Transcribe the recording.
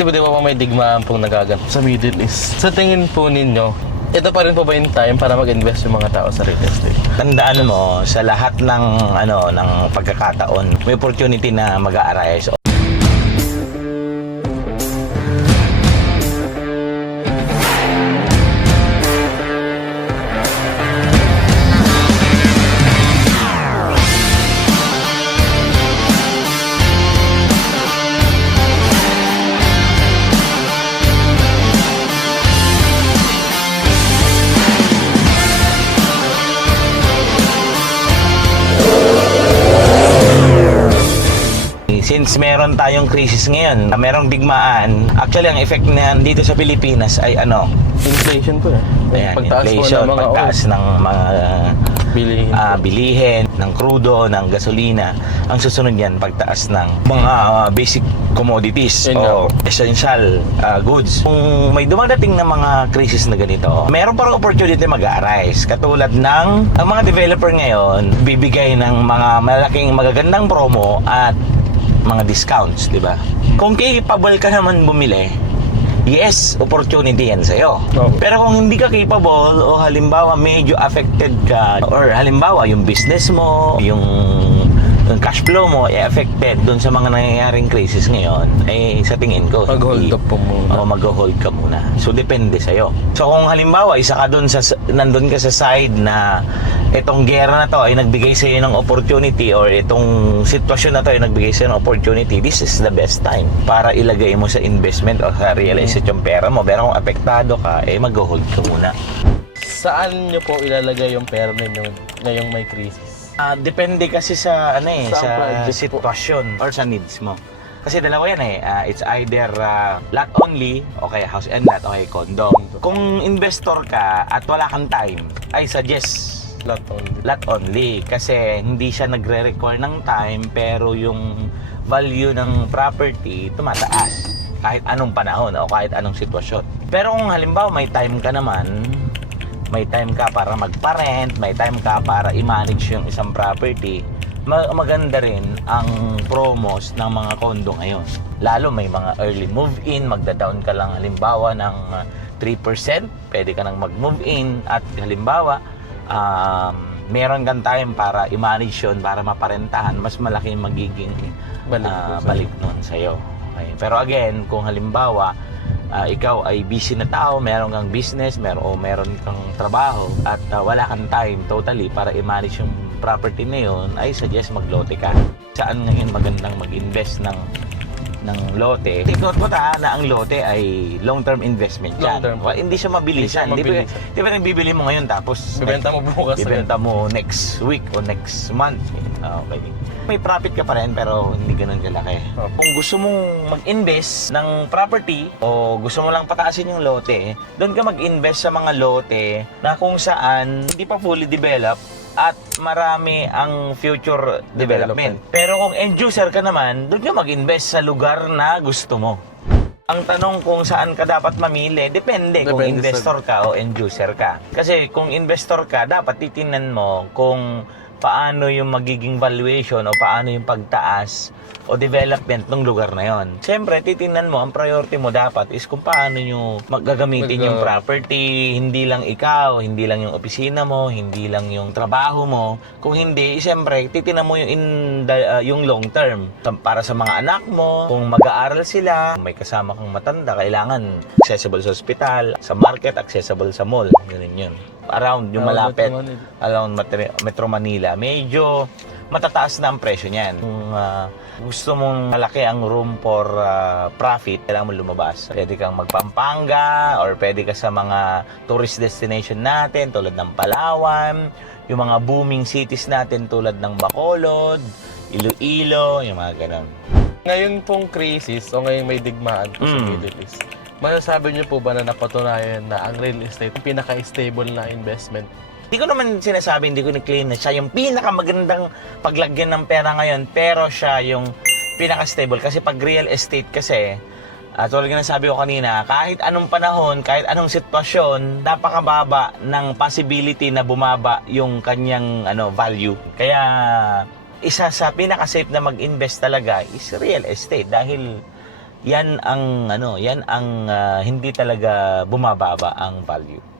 Di ba may digmaan pong nagaganap sa Middle East? Sa tingin po ninyo, ito pa rin po ba yung time para mag-invest yung mga tao sa real estate? Tandaan mo, sa lahat ng ng pagkakataon, may opportunity na mag-a-arise. Since meron tayong crisis ngayon, merong digmaan, actually ang effect na dito sa Pilipinas ay Inflation po eh. Ayan, Pagtaas po inflation, ng mga pagtaas ng mga bilihin. bilihin, ng crudo, ng gasolina. Ang susunod yan, pagtaas ng mga basic commodities o essential goods. Kung may dumadating na mga crisis na ganito, meron parang opportunity mag-arise. Katulad ng ang mga developer ngayon, bibigay ng mga malaking magagandang promo at mga discounts, di ba? Kung capable ka naman bumili, yes, opportunity yan sa'yo. Pero kung hindi ka capable o halimbawa medyo affected ka or halimbawa yung business mo, yung cash flow mo affected doon sa mga nangyayaring crisis ngayon, sa tingin ko Mag-hold up po muna. O mag-hold ka muna. So depende sa'yo. So kung halimbawa isa ka doon nandun ka sa side na itong gera na to ay nagbigay sa'yo ng opportunity or itong sitwasyon na to ay nagbigay sa'yo ng opportunity, this is the best time para ilagay mo sa investment o sa real estate yung pera mo. Pero kung apektado ka, mag-hold ka muna. Saan nyo po ilalagay yung pera ninyo ngayong may crisis? Depende kasi sa Saan sa sitwasyon or sa needs mo. Kasi dalawa yan it's either lot only, okay, house and lot, okay, condo. Kung investor ka at wala kang time, I suggest Lot only. lot only kasi hindi siya nagre-require ng time pero yung value ng property tumataas kahit anong panahon o kahit anong sitwasyon. Pero kung halimbawa may time ka naman, may time ka para magpa-rent, may time ka para i-manage yung isang property, maganda rin ang promos ng mga condo ngayon. Lalo may mga early move-in, magda-down ka lang halimbawa ng 3%, pwede ka nang mag-move in at halimbawa meron kang time para i-manage yun, para maparentahan, mas malaki yung magiging balik nun sa'yo. Okay. Pero again, kung halimbawa ikaw ay busy na tao, meron kang business, meron kang trabaho at wala kang time totally para i-manage yung property na yun, I suggest maglote ka. Saan ngayon magandang mag-invest ng lote? Tikot ko na ang lote ay long-term investment yan. Hindi siya mabilisan. Di ba nagbibili mo ngayon tapos Bibenta mo bukas. bibenta mo next week o next month. Okay. May profit ka pa rin pero hindi ganun kalaki. Kung gusto mong mag-invest ng property o gusto mo lang pataasin yung lote, doon ka mag-invest sa mga lote na kung saan hindi pa fully developed at marami ang future development. Pero kung end user ka naman, doon ka mag-invest sa lugar na gusto mo. Ang tanong kung saan ka dapat mamili, depende kung investor ka o end user ka. Kasi kung investor ka, dapat titingnan mo kung paano yung magiging valuation o paano yung pagtaas o development ng lugar na yon. Siyempre, titingnan mo, ang priority mo dapat is kung paano nyo magagamitin yung property. Hindi lang ikaw, hindi lang yung opisina mo, hindi lang yung trabaho mo. Kung hindi, siyempre, titingnan mo yung long term. Para sa mga anak mo, kung mag-aaral sila, kung may kasama kang matanda, kailangan accessible sa hospital, sa market, accessible sa mall. Ganun yun. Around yung malapit, around Metro Manila, medyo matataas na ang presyo niyan. Kung gusto mong malaki ang room for profit, kailangan mo lumabas. Pwede kang magpampanga or pwede ka sa mga tourist destination natin tulad ng Palawan, yung mga booming cities natin tulad ng Bacolod, Iloilo, yung mga ganun. Ngayon pong crisis o ngayon may digmaan po sa Middle East, masasabi niyo po ba na napatunayan na ang real estate ang pinaka-stable na investment? Hindi ko naman sinasabi, hindi ko ni-claim na siya yung pinakamagandang paglagyan ng pera ngayon, pero siya yung pinaka-stable. Kasi pag real estate kasi, tulad nga sabi ko kanina, kahit anong panahon, kahit anong sitwasyon, napakababa ng possibility na bumaba yung kanyang value. Kaya isa sa pinaka-safe na mag-invest talaga is real estate dahil yan ang hindi talaga bumababa ang value.